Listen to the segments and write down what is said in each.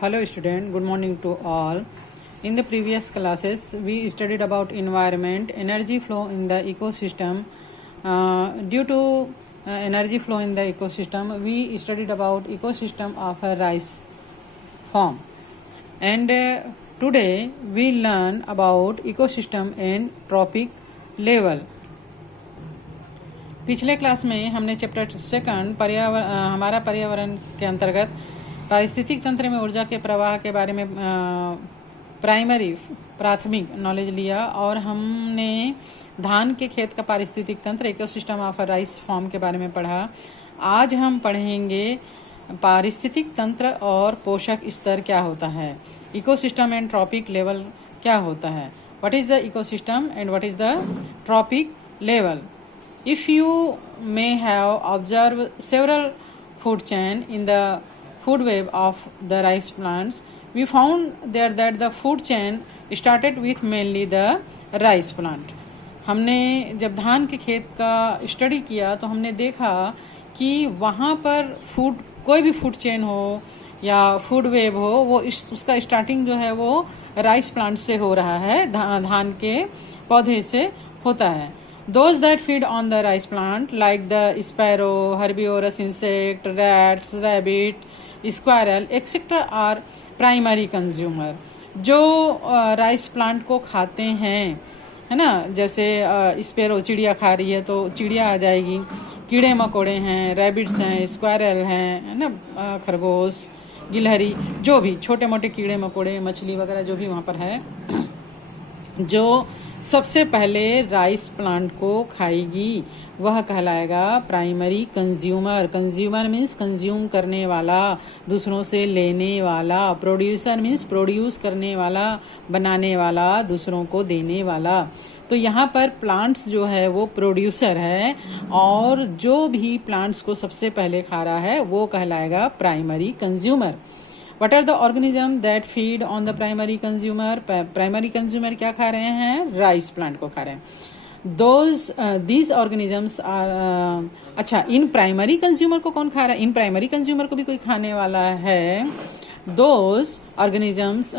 Hello student, good morning to all. In the previous classes, we studied about environment, energy flow in the ecosystem. Due to energy flow in the ecosystem, we studied about ecosystem of a rice farm. And today we learn about ecosystem in tropic level. पिछले class में हमने chapter second हमारा पर्यावरण के अंतर्गत पारिस्थितिक तंत्र में ऊर्जा के प्रवाह के बारे में प्राथमिक नॉलेज लिया और हमने धान के खेत का पारिस्थितिक तंत्र इकोसिस्टम ऑफ राइस फार्म के बारे में पढ़ा। आज हम पढ़ेंगे पारिस्थितिक तंत्र और पोषक स्तर क्या होता है, इकोसिस्टम एंड ट्रॉपिक लेवल क्या होता है, what is the ecosystem and what is the trophic level. If you may have observed several food chain in the food web of the rice plants, we found there that the food chain started with mainly the rice plant. हमने जब धान के खेत का study किया तो हमने देखा कि वहाँ पर कोई भी फूड चेन हो या फूड वेब हो, वो उसका स्टार्टिंग जो है वो राइस प्लांट से हो रहा है, धान के पौधे से होता है. Those that feed on the rice plant like the sparrow, herbivorous insect, rats, rabbit, squirrel, etc. are primary consumer. जो राइस प्लांट को खाते हैं, है ना, जैसे स्पैरो चिड़िया खा रही है तो चिड़िया आ जाएगी, कीड़े मकोड़े हैं, रैबिट्स हैं, स्क्वायरल हैं, है ना, खरगोश, गिलहरी, जो भी छोटे मोटे कीड़े मकोड़े, मछली वगैरह जो भी वहाँ पर है, जो सबसे पहले राइस प्लांट को खाएगी वह कहलाएगा primary consumer. Consumer means consume करने वाला, दूसरों से लेने वाला. प्रोड्यूसर मीन्स प्रोड्यूस करने वाला, बनाने वाला, दूसरों को देने वाला. तो यहाँ पर प्लांट्स जो है वो प्रोड्यूसर है और जो भी प्लांट्स को सबसे पहले खा रहा है वो कहलाएगा primary consumer. What are the organisms that feed on the primary consumer? Primary consumer क्या खा रहे हैं? राइस प्लांट को खा रहे हैं. These organisms are अच्छा, इन प्राइमरी कंज्यूमर को कौन खा रहा है? इन प्राइमरी कंज्यूमर को भी कोई खाने वाला है. Those organisms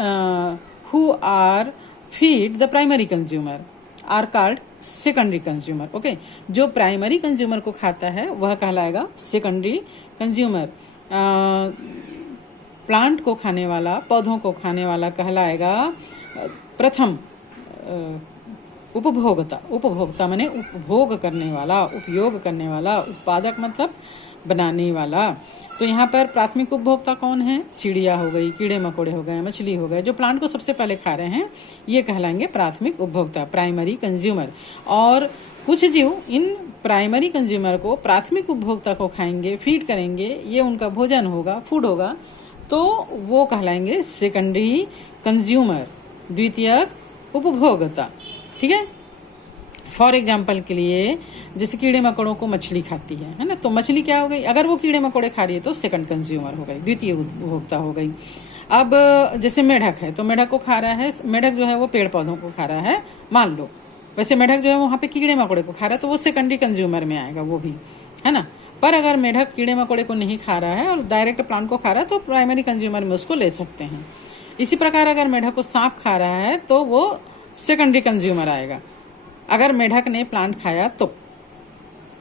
who are feed the primary consumer are called secondary consumer. Okay, जो प्राइमरी कंज्यूमर को खाता है वह कहलाएगा सेकेंडरी कंज्यूमर. प्लांट को खाने वाला, पौधों को खाने वाला कहलाएगा प्रथम उपभोक्ता. उपभोक्ता माने उपभोग करने वाला, उपयोग करने वाला. उत्पादक मतलब बनाने वाला. तो यहाँ पर प्राथमिक उपभोक्ता कौन है? चिड़िया हो गई, कीड़े मकोड़े हो गए, मछली हो गए, जो प्लांट को सबसे पहले खा रहे हैं ये कहलाएंगे प्राथमिक उपभोक्ता, प्राइमरी कंज्यूमर. और कुछ जीव इन प्राइमरी कंज्यूमर को, प्राथमिक उपभोक्ता को खाएंगे, फीड करेंगे, ये उनका भोजन होगा, फूड होगा, तो वो कहलाएंगे सेकेंडरी कंज्यूमर, द्वितीयक उपभोक्ता. ठीक है. फॉर एग्जाम्पल के लिए जैसे कीड़े मकोड़ों को मछली खाती है ना, तो मछली क्या हो गई? अगर वो कीड़े मकोड़े खा रही है तो सेकंड कंज्यूमर हो गई, द्वितीय उपभोक्ता हो गई. अब जैसे मेढक है तो मेढक को खा रहा है, मेढक जो है वो पेड़ पौधों को खा रहा है मान लो. वैसे मेढक जो है वहाँ पे कीड़े मकोड़े को खा रहा है तो वो सेकेंडरी कंज्यूमर में आएगा वो भी, है ना. पर अगर मेढक कीड़े मकोड़े को नहीं खा रहा है और डायरेक्ट प्लांट को खा रहा है तो प्राइमरी कंज्यूमर में उसको ले सकते हैं. इसी प्रकार अगर मेढक को सांप खा रहा है तो वो सेकेंडरी कंज्यूमर आएगा. अगर मेढक ने प्लांट खाया तो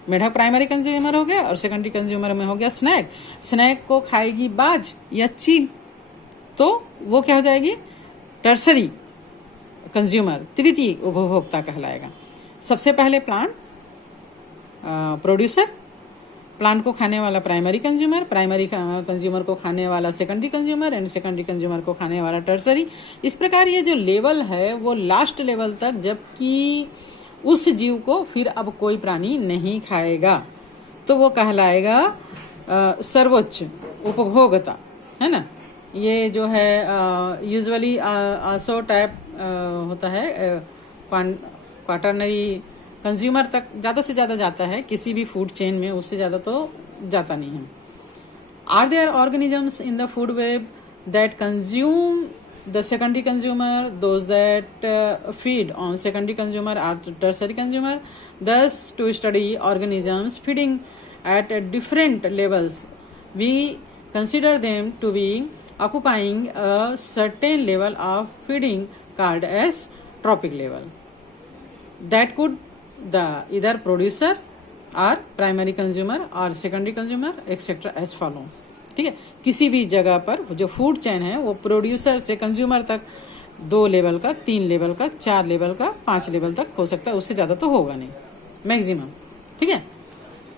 मेढक प्राइमरी कंज्यूमर हो गया और सेकेंडरी कंज्यूमर में हो गया स्नैक. स्नैक को खाएगी बाज या चील तो वो क्या हो जाएगी? टर्सरी कंज्यूमर, तृतीय उपभोक्ता कहलाएगा. सबसे पहले प्लांट प्रोड्यूसर, प्लांट को खाने वाला प्राइमरी कंज्यूमर, प्राइमरी कंज्यूमर को खाने वाला secondary consumer and secondary consumer को खाने वाला टर्सरी. इस प्रकार ये जो लेवल है वो लास्ट लेवल तक, जबकि उस जीव को फिर अब कोई प्राणी नहीं खाएगा तो वो कहलाएगा सर्वोच्च उपभोक्ता, है ना. ये जो है यूजुअली आसो टाइप होता है, क्वाटरनरी कंज्यूमर तक ज्यादा से ज्यादा जाता है किसी भी फूड चेन में, उससे ज्यादा तो जाता नहीं है. Are there organisms in the food web that consume the secondary consumer? Those that feed on secondary consumer are tertiary consumer. Thus to study organisms feeding at different levels we consider them to be occupying a certain level of feeding called as trophic level that could the either producer और primary consumer और secondary consumer etcetera as follows. ठीक है, किसी भी जगह पर जो food chain है वो प्रोड्यूसर से कंज्यूमर तक 2 लेवल का, 3 लेवल का, 4 लेवल का, 5 लेवल तक हो सकता है, उससे ज्यादा तो होगा नहीं मैक्सिमम। ठीक है,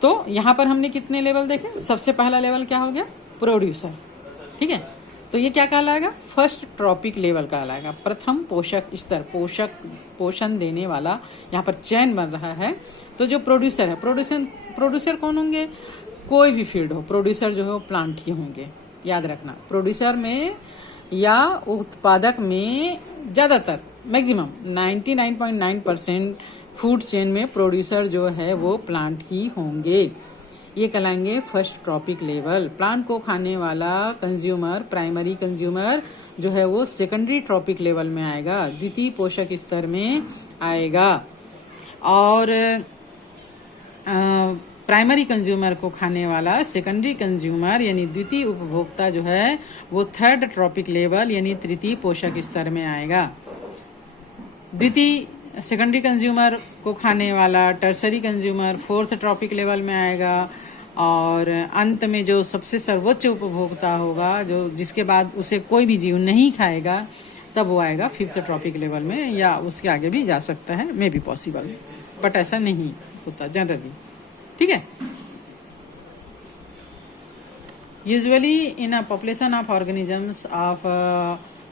तो यहाँ पर हमने कितने लेवल देखे। सबसे पहला लेवल क्या हो गया, प्रोड्यूसर। ठीक है, तो ये क्या कहलाएगा, फर्स्ट ट्रॉपिक लेवल कहलाएगा, प्रथम पोषक स्तर, पोषण देने वाला यहाँ पर चैन बन रहा है। तो जो प्रोड्यूसर है, प्रोड्यूसर कौन होंगे, कोई भी फील्ड हो, प्रोड्यूसर जो है प्लांट ही होंगे। याद रखना, प्रोड्यूसर में या उत्पादक में ज्यादातर मैक्सिमम 99.9% फूड चेन में प्रोड्यूसर जो है वो प्लांट ही होंगे। ये कहलाएंगे फर्स्ट ट्रॉपिक लेवल। प्लांट को खाने वाला कंज्यूमर, प्राइमरी कंज्यूमर जो है वो सेकेंडरी ट्रॉपिक लेवल में आएगा, द्वितीय पोषक स्तर में आएगा। और प्राइमरी कंज्यूमर को खाने वाला सेकेंडरी कंज्यूमर यानी द्वितीय उपभोक्ता जो है वो थर्ड ट्रॉपिक लेवल यानी तृतीय पोषक स्तर में आएगा। द्वितीय सेकेंडरी कंज्यूमर को खाने वाला tertiary consumer fourth trophic level में आएगा। और अंत में जो सबसे सर्वोच्च उपभोक्ता होगा, जो जिसके बाद उसे कोई भी जीव नहीं खाएगा, तब वो आएगा फिफ्थ ट्रॉपिक लेवल में, या उसके आगे भी जा सकता है, मे बी पॉसिबल, बट ऐसा नहीं होता जनरली। ठीक है, usually in a population of organisms of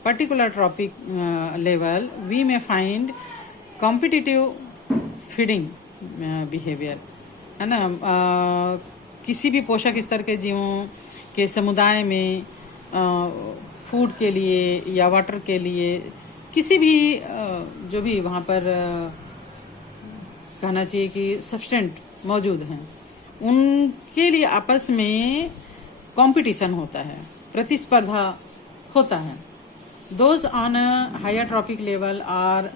particular trophic level we may find competitive feeding behaviour, है ना। किसी भी पोषक स्तर के जीवों के समुदाय में फूड के लिए या वाटर के लिए, किसी भी जो भी वहाँ पर कहना चाहिए कि सब्सटेंट मौजूद हैं, उनके लिए आपस में कंपटीशन होता है, प्रतिस्पर्धा होता है। Those on a higher trophic level are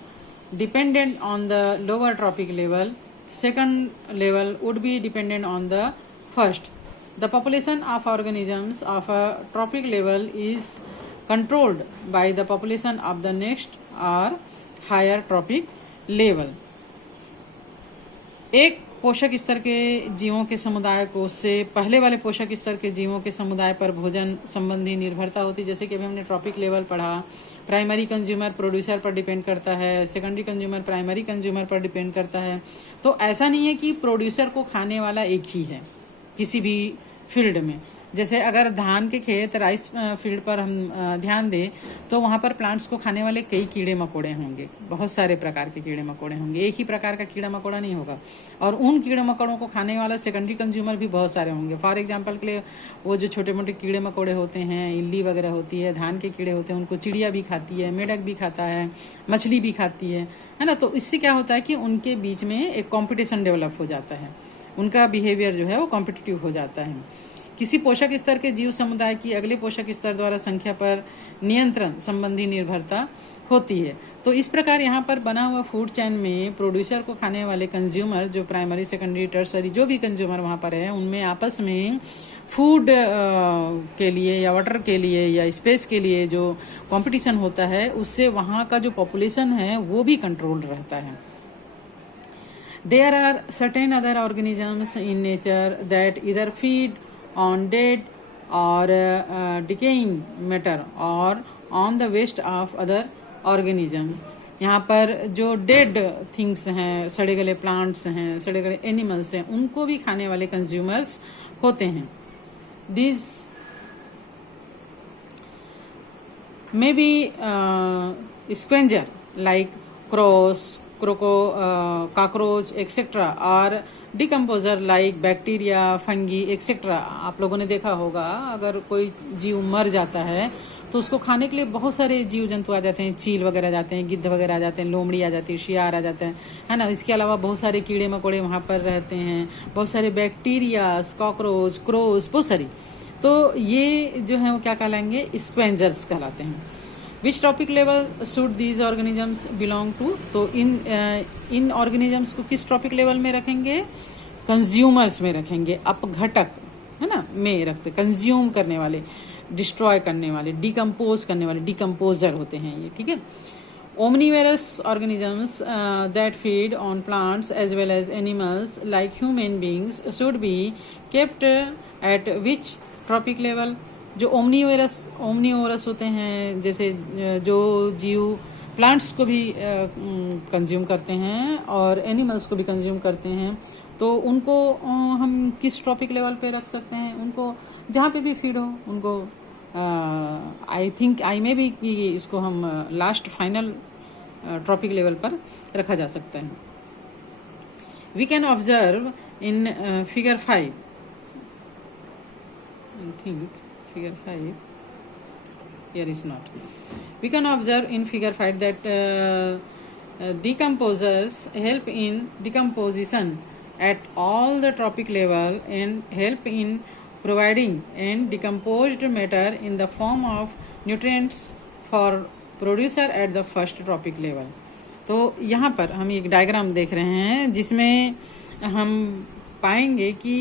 dependent on the lower tropic level. Second level would be dependent on the first. The population of organisms of a tropic level is controlled by the population of the next or higher tropic level. एक पोषक स्तर के जीवों के समुदाय को उससे पहले वाले पोषक स्तर के जीवों के समुदाय पर भोजन संबंधी निर्भरता होती, जैसे कि अभी हमने ट्रॉपिक लेवल पढ़ा। प्राइमरी कंज्यूमर प्रोड्यूसर पर डिपेंड करता है, सेकेंडरी कंज्यूमर प्राइमरी कंज्यूमर पर डिपेंड करता है। तो ऐसा नहीं है कि प्रोड्यूसर को खाने वाला एक ही है किसी भी फील्ड में। जैसे अगर धान के खेत, राइस फील्ड पर हम ध्यान दें तो वहां पर प्लांट्स को खाने वाले कई कीड़े मकोड़े होंगे, बहुत सारे प्रकार के कीड़े मकोड़े होंगे, एक ही प्रकार का कीड़ा मकोड़ा नहीं होगा। और उन कीड़े मकोड़ों को खाने वाला सेकेंडरी कंज्यूमर भी बहुत सारे होंगे। फॉर एग्जाम्पल के लिए वो जो छोटे मोटे कीड़े मकोड़े होते हैं, इल्ली वगैरह होती है, धान के कीड़े होते हैं, उनको चिड़िया भी खाती है, मेढक भी खाता है, मछली भी खाती है ना। तो इससे क्या होता है कि उनके बीच में एक कॉम्पिटिशन डेवलप हो जाता है, उनका बिहेवियर जो है वो कॉम्पिटिटिव हो जाता है। किसी पोषक स्तर के जीव समुदाय की अगले पोषक स्तर द्वारा संख्या पर नियंत्रण संबंधी निर्भरता होती है। तो इस प्रकार यहाँ पर बना हुआ फूड चेन में प्रोड्यूसर को खाने वाले कंज्यूमर, जो प्राइमरी सेकेंडरी टर्सरी जो भी कंज्यूमर वहाँ पर है, उनमें आपस में फूड के लिए या वाटर के लिए या स्पेस के लिए जो कंपटीशन होता है, उससे वहाँ का जो पॉपुलेशन है वो भी कंट्रोल रहता है। There are certain other organisms in nature that either feed on dead or decaying matter or on the waste of other organisms. यहाँ पर जो डेड थिंग्स हैं, सड़े गले प्लांट्स हैं, सड़े गले एनिमल्स हैं, उनको भी खाने वाले कंज्यूमर्स होते हैं। These may be scavenger like crows, cockroach, etc. or decomposer like bacteria, fungi etcetera. आप लोगों ने देखा होगा अगर कोई जीव मर जाता है तो उसको खाने के लिए बहुत सारे जीव जंतु आ जाते हैं, चील वगैरह आ जाते हैं, गिद्ध वगैरह आ जाते हैं, लोमड़ी आ जाती है, शियार आ जाते हैं, है ना। इसके अलावा बहुत सारे कीड़े मकोड़े वहाँ पर रहते हैं, बहुत सारे बैक्टीरियाज, कॉकरोच, क्रोज, बहुत सारी। तो ये जो है वो क्या कहलाएंगे, स्क्वेंजर्स कहलाते हैं। Which trophic level should these organisms belong to? तो इन ऑर्गेनिजम्स को किस ट्रॉपिक लेवल में रखेंगे? कंज्यूमर्स में रखेंगे, अपघटक, है ना, में रखते, कंज्यूम करने वाले। डिस्ट्रॉय करने वाले, डिकम्पोज करने वाले, डिकम्पोजर होते हैं ये, ठीक है। Omnivorous organisms that feed on plants as well as animals like human beings should be kept at which trophic level? जो ओमनीवोरस होते हैं, जैसे जो जीव प्लांट्स को भी कंज्यूम करते हैं और एनिमल्स को भी कंज्यूम करते हैं, तो उनको हम किस ट्रॉपिक लेवल पे रख सकते हैं? उनको जहाँ पे भी फीड हो उनको आई मे बी कि इसको हम लास्ट फाइनल ट्रॉपिक लेवल पर रखा जा सकता है। We can observe in figure 5, I think figure 5 here is not. We can observe in figure 5 that decomposers help in decomposition at all the trophic level and help in providing and decomposed matter in the form of nutrients for producer at the first trophic level. तो यहाँ पर हम एक diagram देख रहे हैं जिसमें हम पाएंगे कि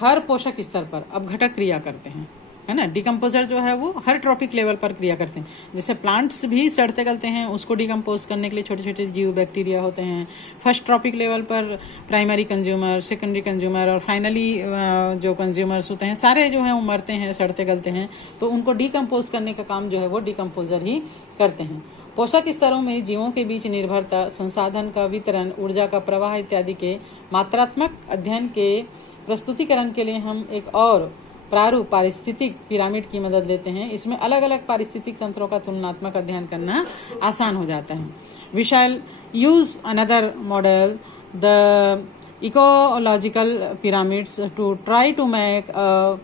हर पोषक स्तर पर अब घटक क्रिया करते हैं, है ना। डिकम्पोजर जो है वो हर ट्रॉपिक लेवल पर क्रिया करते हैं। जैसे प्लांट्स भी सड़ते गलते हैं, उसको डिकम्पोज करने के लिए छोटे छोटे जीव बैक्टीरिया होते हैं। फर्स्ट ट्रॉपिक लेवल पर प्राइमरी कंज्यूमर, सेकेंडरी कंज्यूमर और फाइनली जो कंज्यूमर्स होते हैं सारे जो हैं वो मरते हैं, सड़ते गलते हैं, तो उनको डिकम्पोज करने का काम जो है वो डिकम्पोजर ही करते हैं। पोषक स्तरों में जीवों के बीच निर्भरता, संसाधन का वितरण, ऊर्जा का प्रवाह इत्यादि के मात्रात्मक अध्ययन के प्रस्तुतिकरण के लिए हम एक और प्रारूप पारिस्थितिक पिरामिड की मदद लेते हैं। इसमें अलग अलग पारिस्थितिक तंत्रों का तुलनात्मक अध्ययन करना आसान हो जाता है। We shall use another model, the ecological pyramids, to try to make a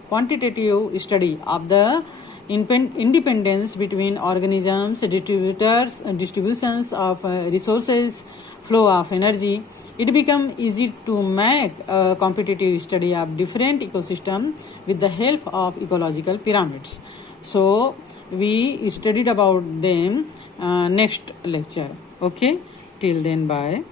quantitative study of the independence between organisms, distributions of resources, flow of energy. It become easy to make a competitive study of different ecosystem with the help of ecological pyramids. So we studied about them next lecture. Okay, till then, bye.